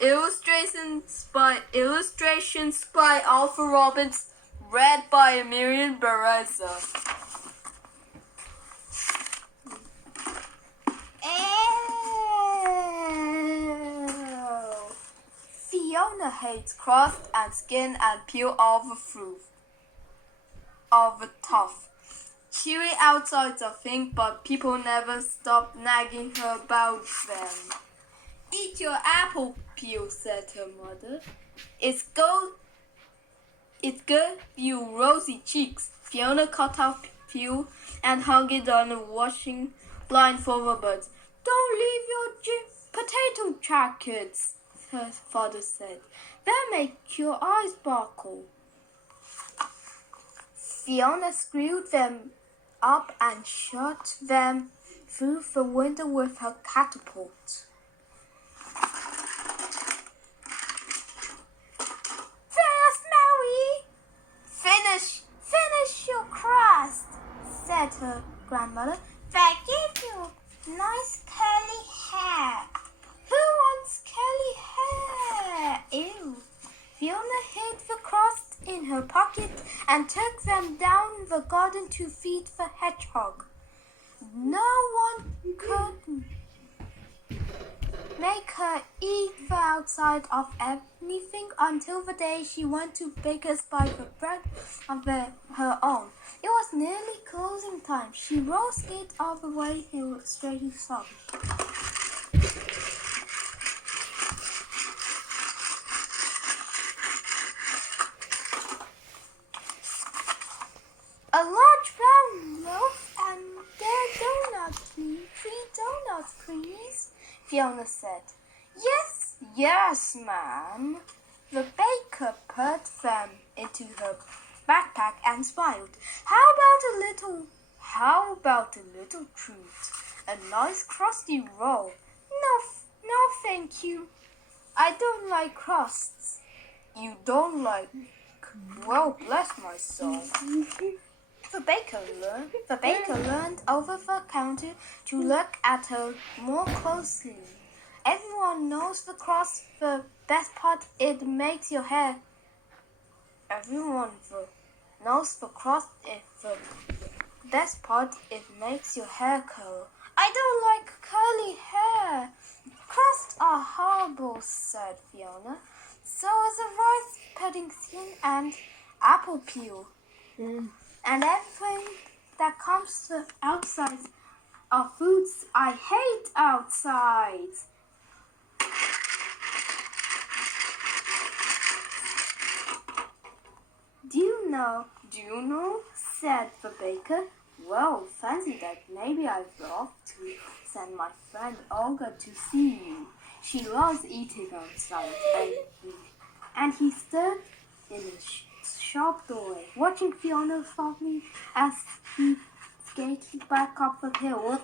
Illustrations by Alpha Robbins, read by Emilian Bereza. Fiona hates crust and skin and peel of the fruit of the tough. Chewy outsides are things, but people never stop nagging her about them. Eat your apple peel, said her mother. It's good, you rosy cheeks. Fiona cut off peel and hung it on the washing line for the birds. Don't leave your potato jackets, her father said. They'll make your eyes sparkle. Fiona screwed them up and shot them through the window with her catapult. Fast, Mary! Finish your crust, said her grandmother. That gives you nice curly hair. Who wants curly hair? Ew. Fiona hid the crust in her pocket and took them down the garden to feed the hedgehog. No one could make her eat the outside of anything until the day she went to baker's buy the bread of her own. It was nearly closing time. She rose it all the way straight to sun. A large brown loaf and three donuts, please, Fiona said. Yes, ma'am. The baker put them into her backpack and smiled. How about a little treat? A nice crusty roll. No, thank you. I don't like crusts. You don't like? Well, bless my soul. The baker leaned over the counter to look at her more closely. Everyone knows the crust, the best part, it makes your hair. Everyone knows the crust, the best part, it makes your hair curl. I don't like curly hair. Crusts are horrible, said Fiona. So is a rice pudding skin and apple peel. And everything that comes to outside are foods. I hate outside. Do you know, said the baker. Well, fancy that. Maybe I'd love to send my friend Olga to see you. She loves eating outside. And he stood in the shop doorway, watching Fiona softly as he skated back up the hill.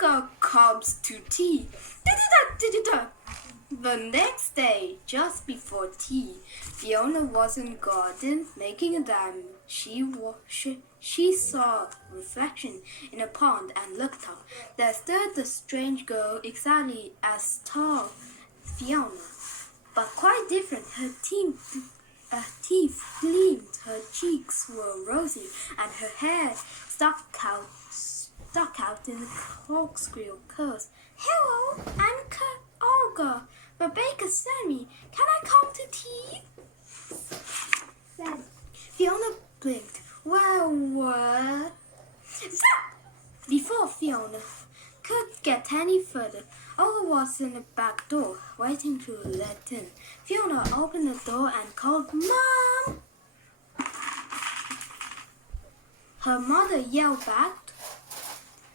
Olga comes to tea. The next day, just before tea, Fiona was in the garden making a dam. She saw a reflection in a pond and looked up. There stood the strange girl, exactly as tall Fiona, but quite different. Her teeth gleamed, her cheeks were rosy, and her hair stuck out in corkscrew curls. Hello, I'm Olga. The baker sent me. Can I come to tea? Fiona blinked. Well, what? Zap! Before Fiona could get any further, Olga was in the back door, waiting to let in. Fiona opened the door and called, Mom! Her mother yelled back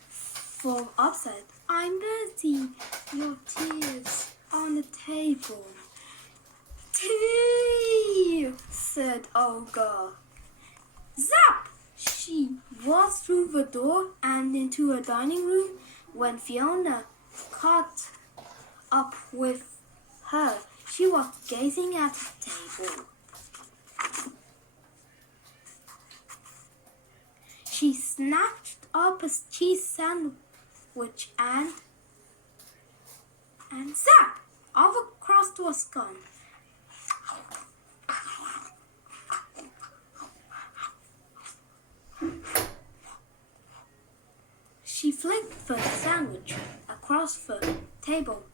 from upstairs, I'm busy. Your tears on the table. Tea, said Olga. Zap! She walked through the door and into a dining room. When Fiona caught up with her, She was gazing at the table. She snatched up a cheese sandwich and zap! All the crust was gone. She flicked the sandwich across the table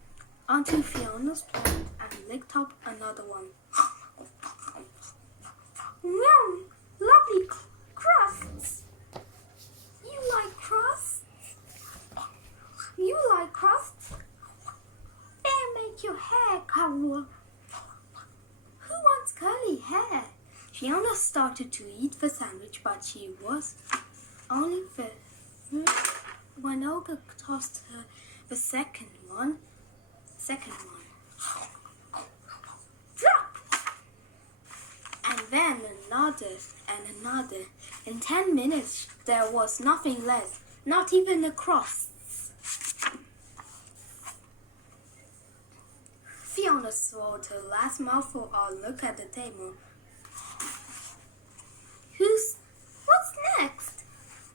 onto Fiona's plate and licked up another one. Yum! Lovely crusts! You like crusts? You like crusts? They'll make your hair curl. Who wants curly hair? Fiona started to eat the sandwich, but she was only when Olga tossed her the second one. Drop! And then another and another. In 10 minutes, there was nothing left, not even the crusts. Fiona swallowed her last mouthful and looked at the table. What's next?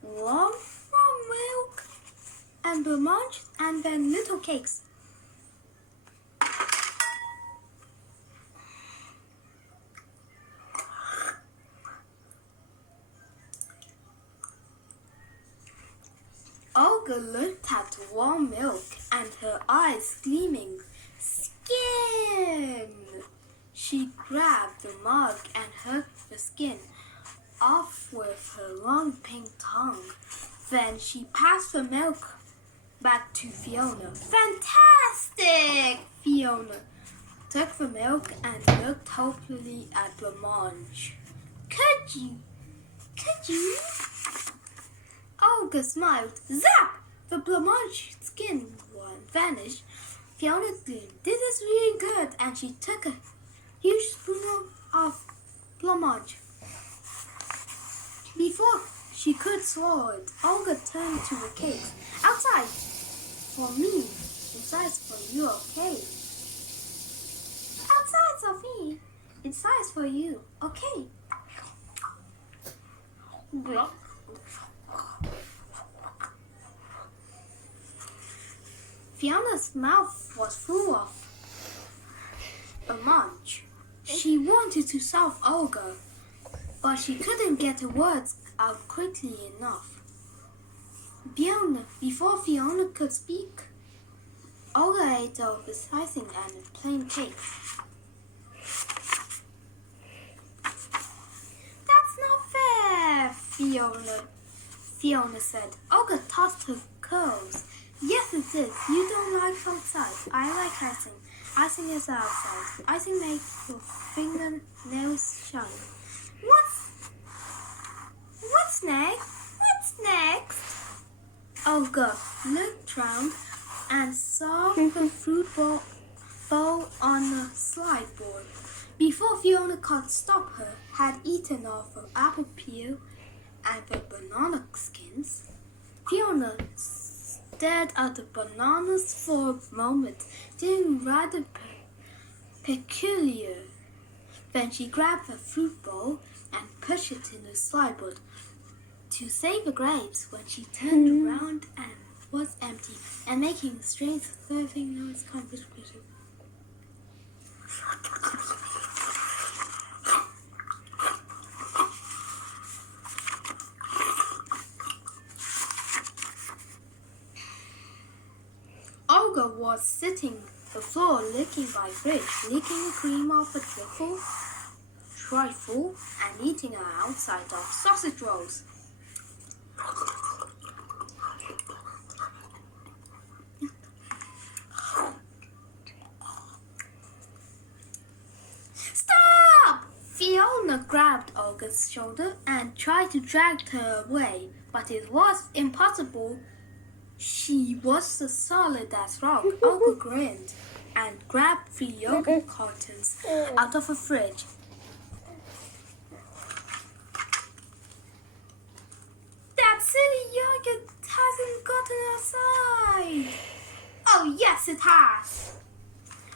Warm milk and blancmange and then little cakes. Olga looked at the warm milk and her eyes gleaming. Skin! She grabbed the mug and hugged the skin off with her long pink tongue. Then she passed the milk back to Fiona. Fantastic! Fiona took the milk and looked hopefully at blancmange. Could you? Olga smiled. Zap! The blancmange skin vanished. Fiona screamed, "This is really good!" and she took a huge spoon of blancmange. Before she could swallow it, Olga turned to the cakes. Outside for me, inside for you, okay? Outside for me, inside for you, okay? Fiona's mouth was full of blancmange. She wanted to solve Olga, but she couldn't get the words out quickly enough. Before Fiona could speak, Olga ate all the icing and a plain cake. That's not fair, Fiona said. Olga tossed her curls. Yes, it is. You don't like outside. I like icing. Icing is outside. Icing makes your fingernails shine. What's next? Olga looked round and saw the fruit bowl on the slide board. Before Fiona could stop her, had eaten off the apple peel and the banana skins. Fiona stared at the bananas for a moment, feeling rather peculiar. Then she grabbed the fruit bowl and pushed it in the slide board to save the grapes. When she turned around and was empty and making a strange slurping noise conversation. Olga was sitting the floor licking by fridge, licking the cream off a trifle and eating an outside of sausage rolls. Stop! Fiona grabbed Olga's shoulder and tried to drag her away, but it was impossible. She was as solid as rock. Olga grinned and grabbed 3 yogurt cartons out of the fridge. That silly yogurt hasn't gotten outside. Oh, yes, it has.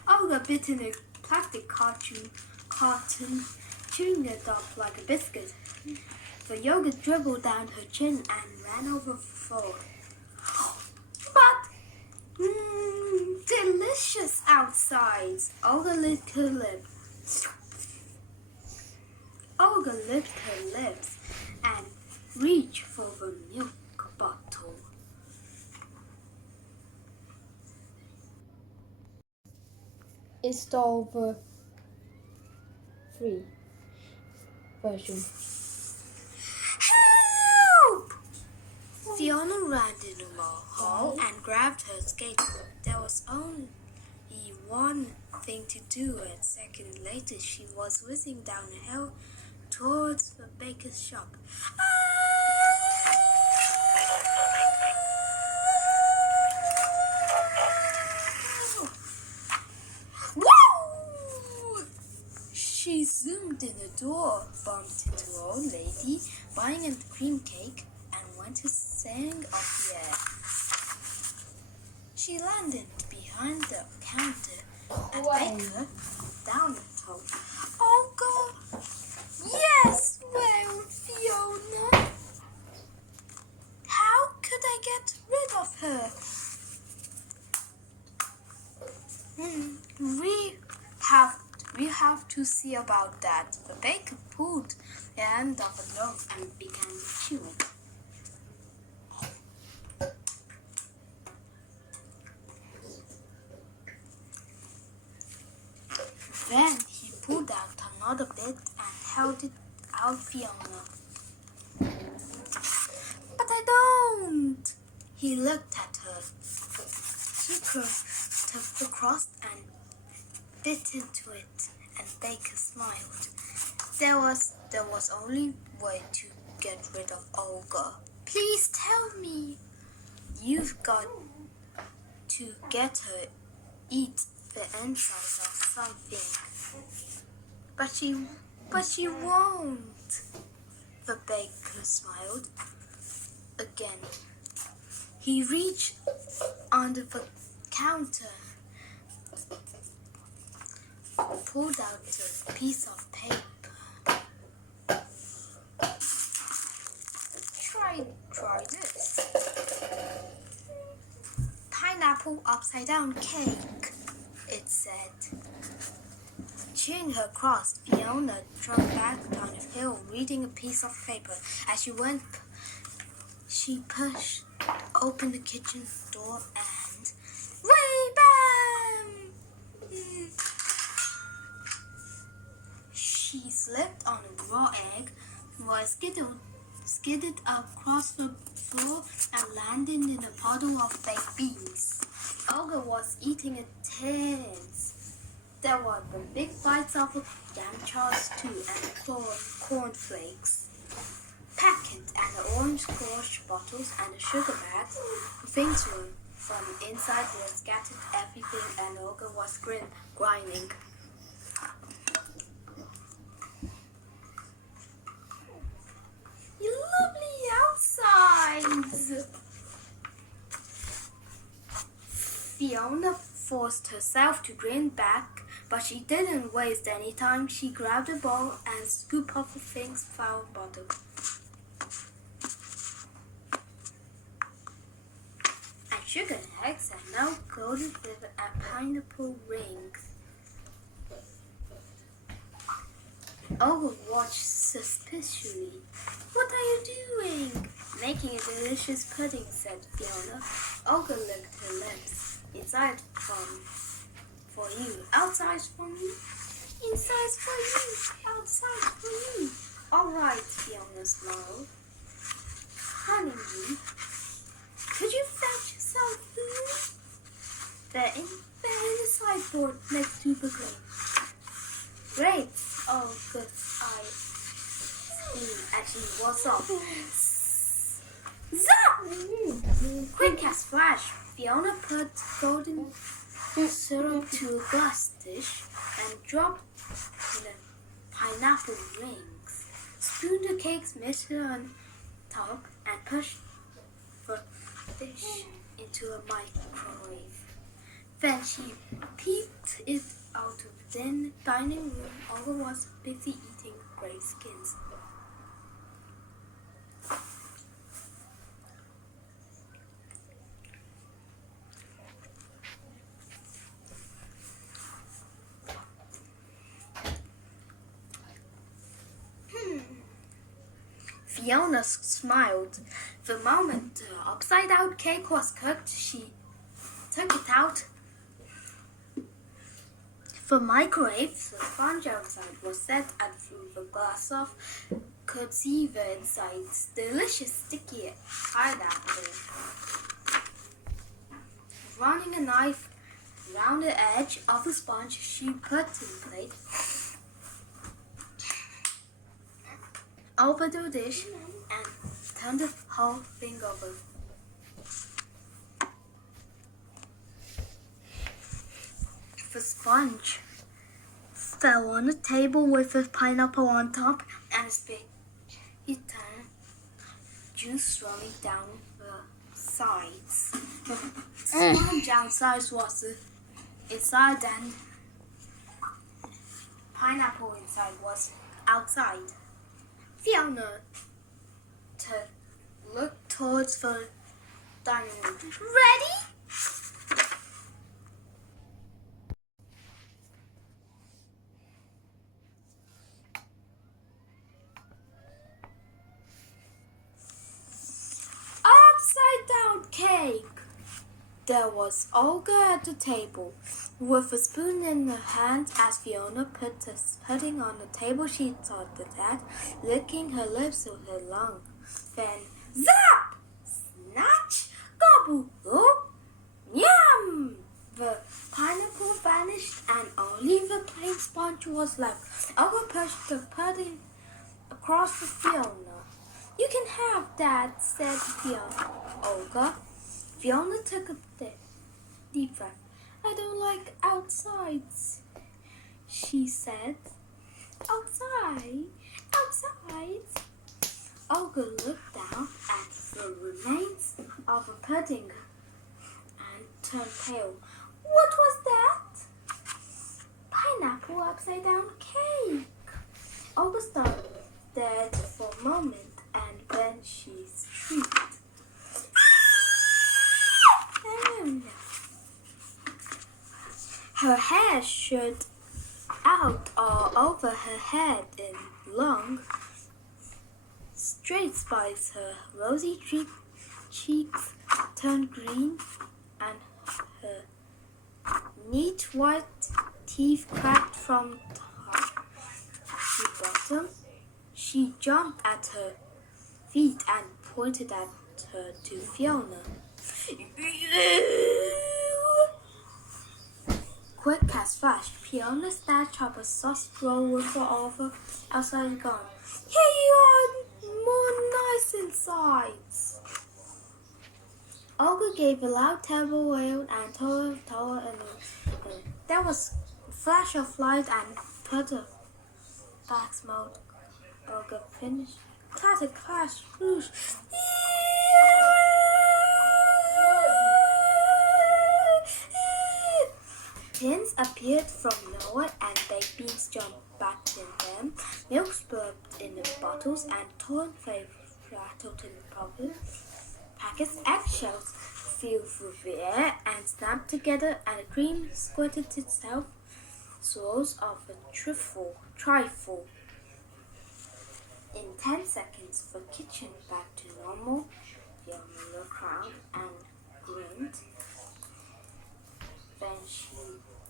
Olga bit in the plastic carton, chewing it up like a biscuit. The yogurt dribbled down her chin and ran over the floor. But delicious outside. Olga licked her lips. Olga licked her lips and reached for the milk bottle. Install the free version. Help! Fiona ran in the hall and grabbed her skateboard. There was only one thing to do. A second later, she was whizzing down the hill towards the baker's shop. Woo! She zoomed in the door, bumped into an old lady buying a cream cake, and went hissing off the air. She landed behind the counter at baker down the top. Olga! Yes, well, Fiona. How could I get rid of her? We have to see about that. The baker pulled the end of a loaf and began to chew it. Then he pulled out another bit and held it out Fiona. But I don't. He looked at her. She took the crust and bit into it, and Baker smiled. There was only way to get rid of Olga. Please tell me. You've got to get her eat the inside of something. But she won't. The baker smiled again. He reached under the counter, pulled out a piece of paper. Try this. Pineapple upside down cake, it said. Chewing her crust, Fiona drove back down the hill, reading a piece of paper. As she went, she pushed open the kitchen door and bam! She slipped on a raw egg, was skidded across the floor and landed in a puddle of baked beans. Olga was eating it tense. There were the big bites of yam chars too, and cornflakes, packets, and the orange squash bottles, and the sugar bags. Things were from inside were scattered everything, and Olga was grinding. You lovely outsides! Fiona forced herself to grin back, but she didn't waste any time. She grabbed a bowl and scooped up the thing's flour bottle. And sugar and eggs and milk coated with a pineapple rings. Olga watched suspiciously. What are you doing? Making a delicious pudding, said Fiona. Olga licked her lips. Inside for you, outside for me, inside for you, outside for you. All right, Fiona smiled. Honey, could you fetch yourself food? They're in the sideboard next to the grate. Great! Oh, good. I screamed as she was off. Zap! Quick as flash, Fiona put golden syrup to a glass dish and dropped the pineapple rings. Spooned the cake's mixture on top and pushed the dish into a microwave. Then she peeped it out of the dining room. Olga was busy eating gray skins. Fiona smiled. The moment the upside-down cake was cooked, she took it out the microwave. The sponge outside was set, and through the glass off could see the inside's delicious sticky pineapple. Running a knife around the edge of the sponge, she put the plate over the dish and turned the whole thing over. The sponge fell on the table with the pineapple on top and a spit. It turned juice rolling down the sides. The sponge outside was inside and pineapple inside was outside. Fiona looked towards the dining room. Ready? Upside down cake. There was Olga at the table, with a spoon in her hand. As Fiona put the pudding on the table, she thought that, licking her lips with her tongue. Then, zap! Snatch! Gobble! Oh! Yum! The pineapple vanished, and only the plain sponge was left. Olga pushed the pudding across to Fiona. You can have that, said Olga. Fiona took a deep breath. I don't like outsides, she said. Outside? Outside? Olga looked down at the remains of the pudding and turned pale. What was that? Pineapple upside down cake. Olga stared for a moment and then she shrieked. Her hair stood out all over her head in long, straight spikes. Her rosy cheeks turned green, and her neat white teeth cracked from top to bottom. She jumped at her feet and pointed at her to Fiona. Quick as flash, Fiona snatched up a sauce roll with all the outside gone. Here you are, more nice insides. Olga gave a loud, terrible wail and told her there was a flash of light and put a back smoke. Olga finished. Clatter, clash, whoosh. Pins appeared from nowhere and baked beans jumped back in them. Milk spurted in the bottles and torn flavors rattled in the bubble. Packets, eggshells flew through the air and snapped together, and the cream squirted itself. Swirls of a trifle. In 10 seconds, the kitchen back to normal. Fiona looked around and grinned. Then she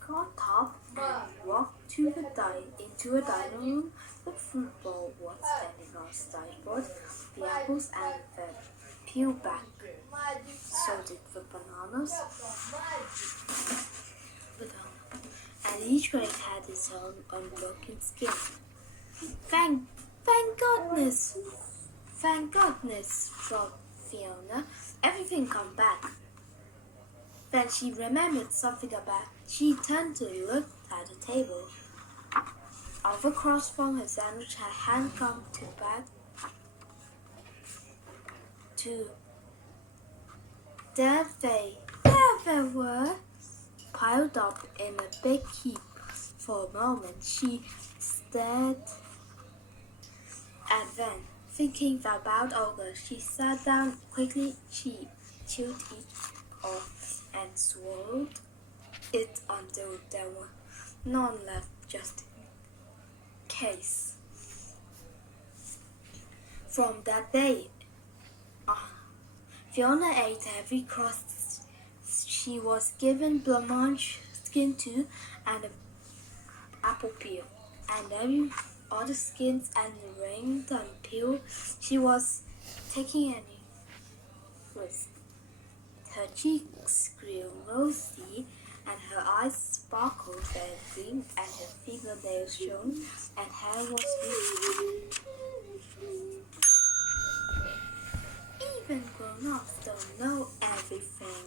got up and walked into a dining room. The fruit bowl was standing on the sideboard. The apples and the peeled back, so did the bananas. And each grape had its own unbroken skin. Thank goodness, thought Fiona. Everything come back. Then she remembered something about. She turned to look at the table. Over across from her sandwich, her hand come to bed. There they were, piled up in a big heap. For a moment she stared, and then, thinking about Olga, she sat down quickly. She chewed it off and swallowed it until there were none left, just case. From that day, Fiona ate every crust she was given blancmange skin to and apple peel, and every other skins and ring and peel she was taking any risk. Her cheeks grew rosy, and her eyes sparkled and gleamed, and her fingernails shone, and hair was beautiful. Even grown-ups don't know everything.